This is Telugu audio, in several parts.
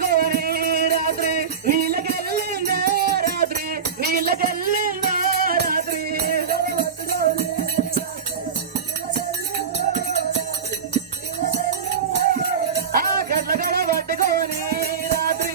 పట్టుకొని రాత్రి నీళ్ళకెళ్ళిందా రాత్రి నీళ్ళకెళ్ళిందా రాత్రి ఆ గడ్ల గడ పట్టుకొని రాత్రి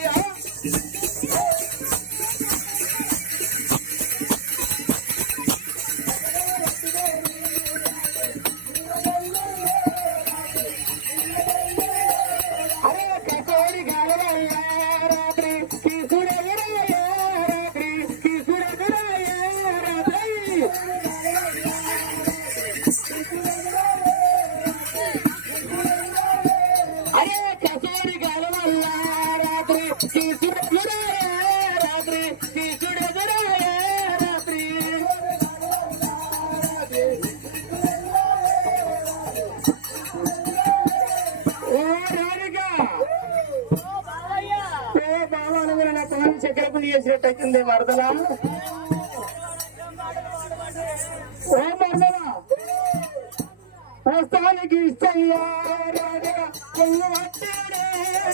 చక్రపుని చేసినట్టయింది వరదలా ఓ వరదలా వస్తానికి ఇస్తయ్యా రాధిక కొంగు వచ్చాడే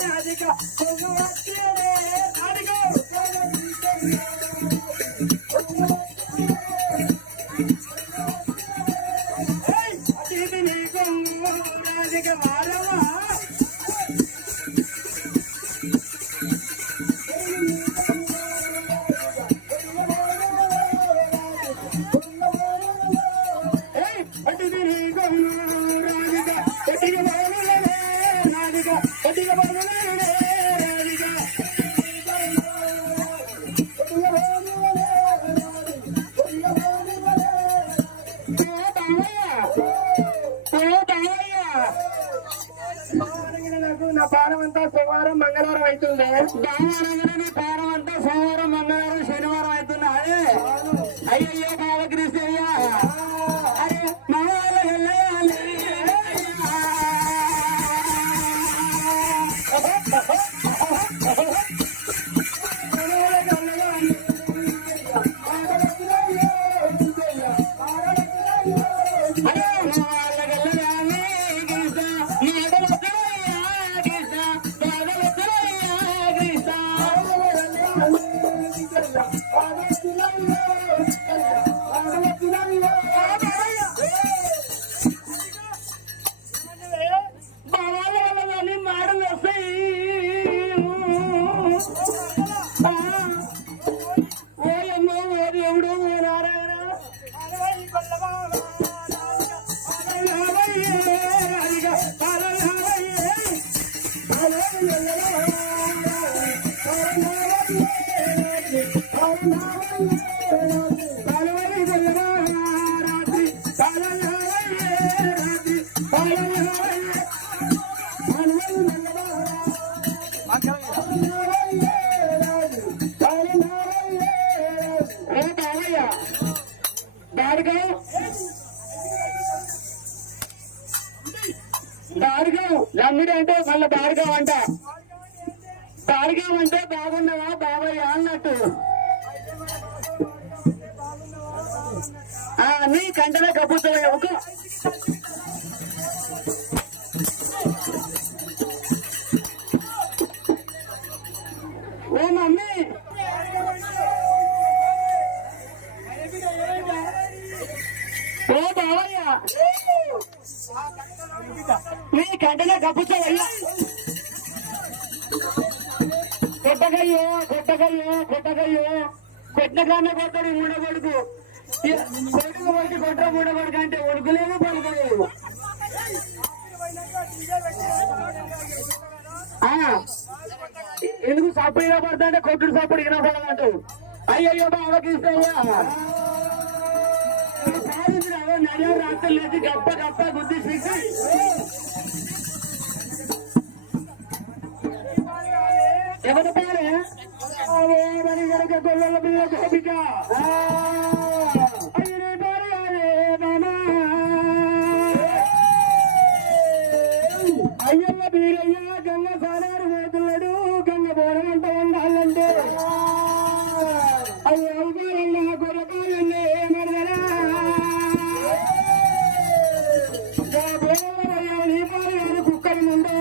రాధిక కొంగు వచ్చాడే రాధిక అతిథి నీ కొంగు రాధిక మారవా నా పారం అంతా సోమవారం మంగళవారం అవుతుంది దాని పారం అంతా సోమవారం మంగళవారం శనివారం అవుతుంది అదే అయ్యయ్యో బాలకృష్ణయ్య అరే మా భార్గవ్ లమ్మిడి అంటే మళ్ళీ భార్గవ్ అంట భార్గవ్ అంటే బాగున్నావా బాబాయ్ అన్నట్టు నీ కంటనే కప్పుతాయి ఒక ఓ మమ్మీ ఓ బావయ్య నీ కంటనే కప్పుతావయ్యా కొట్టకయ్యో కొట్టకయ్యో కొట్టకయ్యో కొట్టగానే కొట్టడు మూడబడుకు కొడుకు కొట్టి కొట్ట మూడబడుకు అంటే ఉడుకులేదు పడుకోలేదు ఎందుకు సప్పుడు వినపడతా అంటే కొట్టుడు సప్పుడు వినపడదంటావు అయ్యయ్యో బావకి ఇస్తాయ్యా నడియో రాత్రులు లేచి గప్ప గప్ప గుద్ది ఎవరి పారే మణి గనక గొల్లల మీద గోపిక అయ్యే పారే మామా అయ్యమ్మ బీరయ్య గంగ సారారు పోతున్నాడు గంగ బోడమంట ఉండాలంటే అయ్యో అవుతారన్నా కొరకాయన్నే మరదరా నీ పారే కుక్కడి ముందా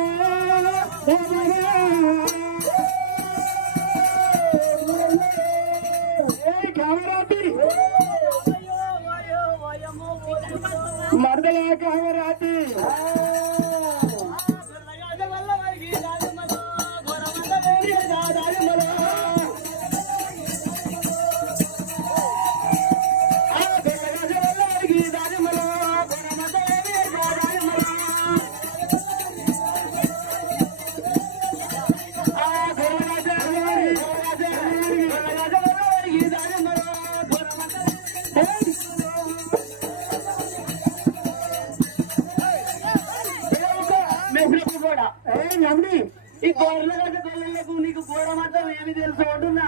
ఈ గోర్ల గడ్డ గొల్లలకు నీకు గోడ మాత్రం ఏమి తెలుసు అంటున్నా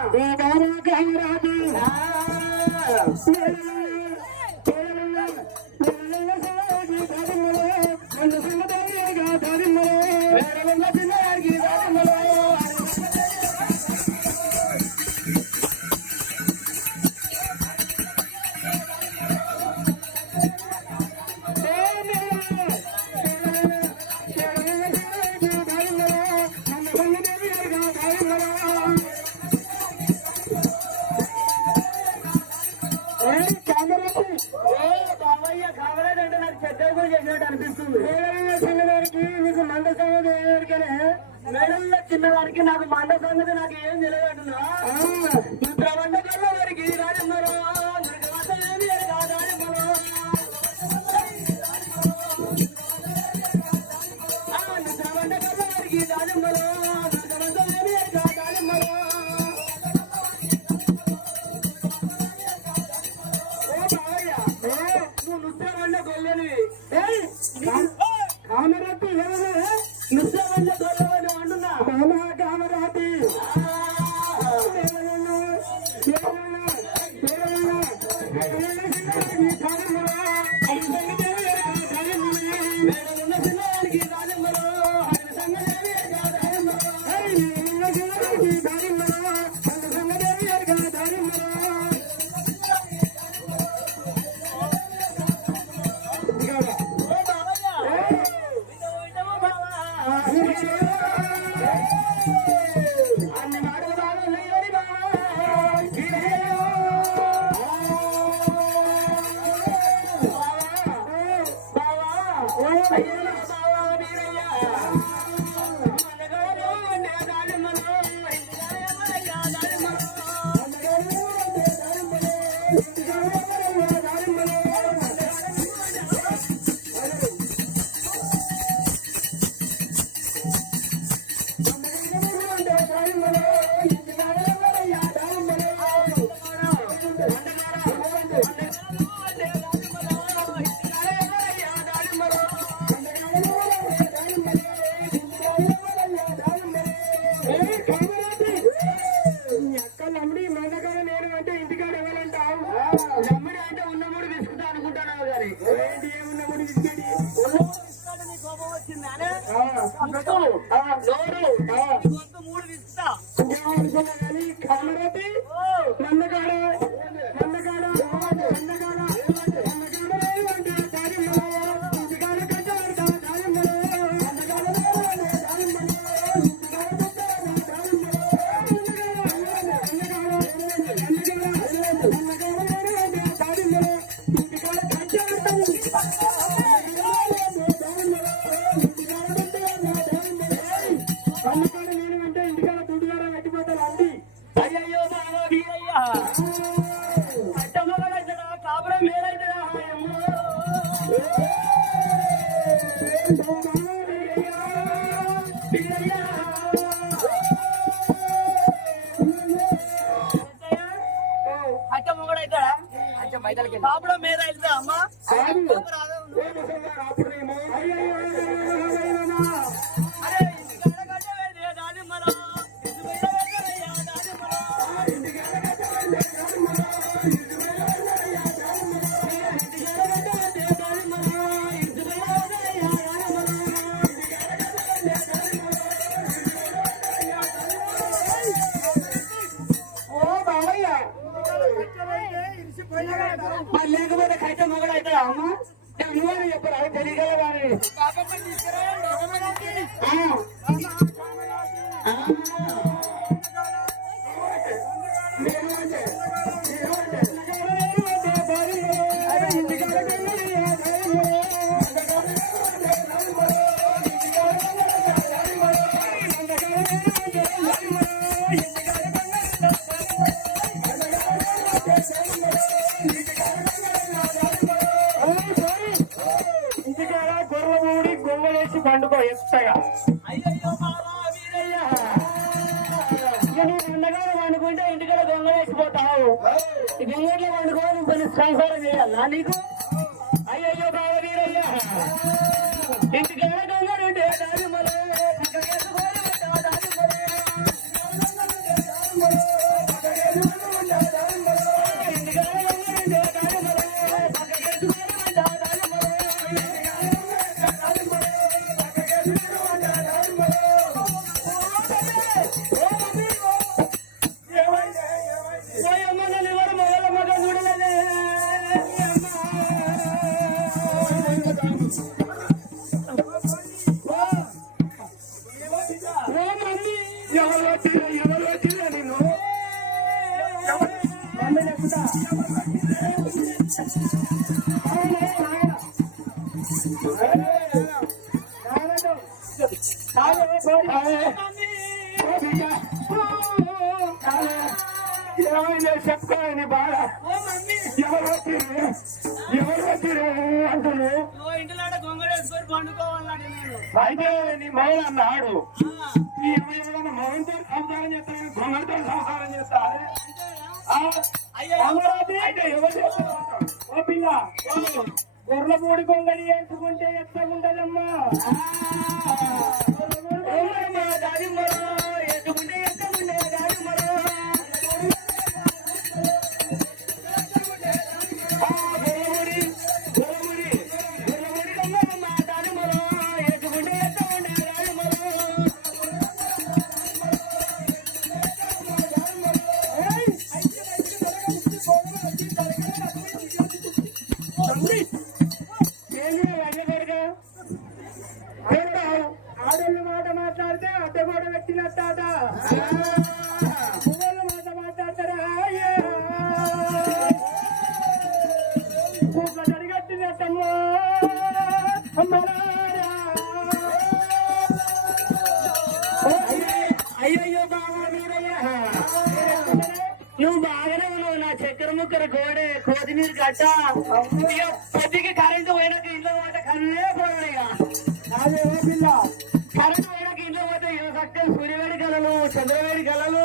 చిన్నదానికి నాకు మండ సంగతి నాకు ఏం తెలియదు వంట కళ్ళ వారికి రాజమ్మలో లేకపోతే కైతే మొగడు అవుతాడా అమ్మ నువ్వని చెప్పరా తెలియగల వారి పండుగ ఎత్తగా ఉండగా వండుకుంటే ఇంటికాడ గొంగలేసిపోతావు గొంగట్లో వండుకోవాలి పని సంసారం చేయాలా నీకు అయ్యయ్యో బావ వీరయ్యా ఇంటికాడ గొంగలుంటే దాని మళ్ళీ ఎవరు వచ్చిరా నిన్ను మమ్మీ ఎక్కుతా ఏమైనా చెప్తానని బాధ ఎవరు వచ్చిరు అంటున్నావు అయితే నీ మౌన అన్నాడు నీ ఎవరైనా మౌనంతో సంసారం చేస్తాను గొంగడితో సంసారం చేస్తా అయితే ఎవరు చేస్తారు ఓ పిల్ల గొర్రెల పూడి కొంగడి వేసుకుంటే ఎత్తగుంటదమ్మా దాడిమ్మలో వేసుకుంటే ఎత్తగుండే దాడిమ్మలో ఆడోళ్ళు మాట మాట్లాడితే అడ్డ కూడా పెట్టినట్టాట పువ్వుల మాట మాట్లాడతారా కూట్ల జరిగట్టినట్టమ్మా అయ్యయ్యో బాబా మీరయ్యా నువ్వు బాగానే ఉన్నావు నా చక్కెర ముక్కర గోడే కోతిమీర కట్ట పొద్దుకి కరెంటు పోయినాక ఇంట్లో పోతే కన్నే పోయినా అదే ఓ పిల్ల కరెంటు పోయినాక ఇంట్లో పోతే చక్కలు సూర్యవేడి కళలు చంద్రవేడి కళలు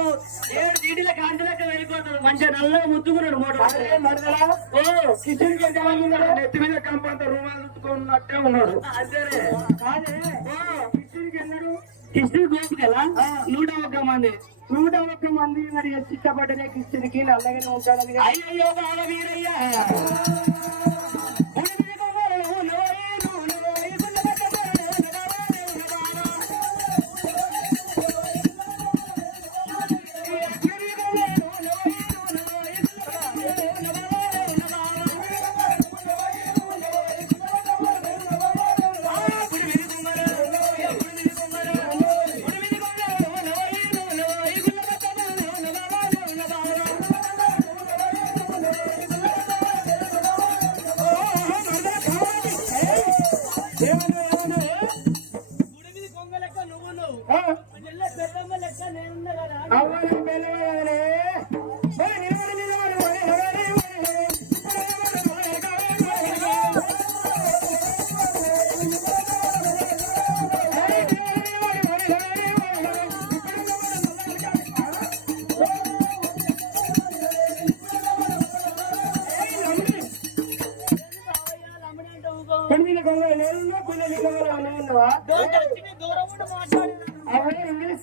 7 చీటీల కాంతిలక్క వెళ్ళిపోతాడు మంచిగా నల్లగా ముత్తుకున్నాడు మోటార్ మరదలా ఓ కిచెన్ కి ఉన్నాడు నెత్తి మీద కంపంత రూమాలు చుట్టుకున్నట్టే ఉన్నాడు అదే కాదే కిచెన్ కి వెళ్ళాడు హిస్టరీ గ్రూప్ కదా 101 మంది 101 మంది మరి ఇష్టపడ్డనే కిచెన్ కి నల్లగానే ఉంటాడని అయ్యయ్యో బాల వీరయ్యా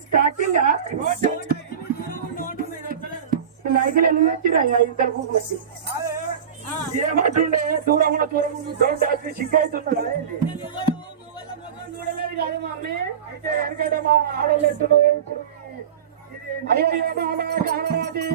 స్టార్టింగ్ మైకిల్ ఎన్ని వచ్చిరా ఇద్దరు బుక్ వచ్చి ఏమంటుండే దూరం సిగ్గు అవుతున్నాడా అయితే ఎందుకంటే మా ఆడోళ్ళు ఎట్టులో ఇప్పుడు అయ్యో బాబా కామరాజీ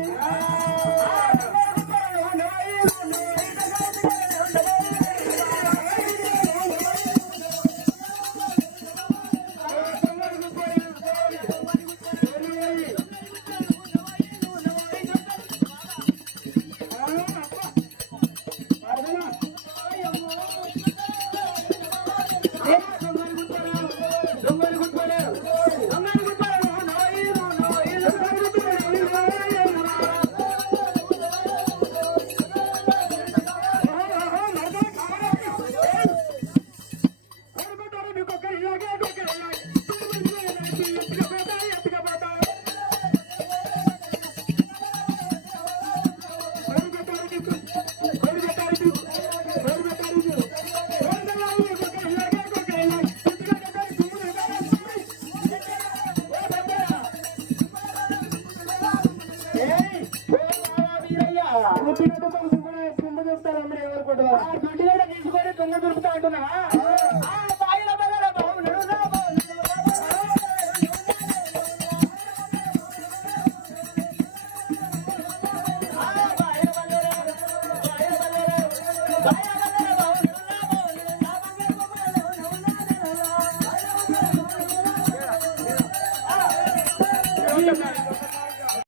తుంగ దొరుకుతారు అమ్మడు ఎవరు కూడా తీసుకొని తుంగ దొరుకుతా అంటున్నావా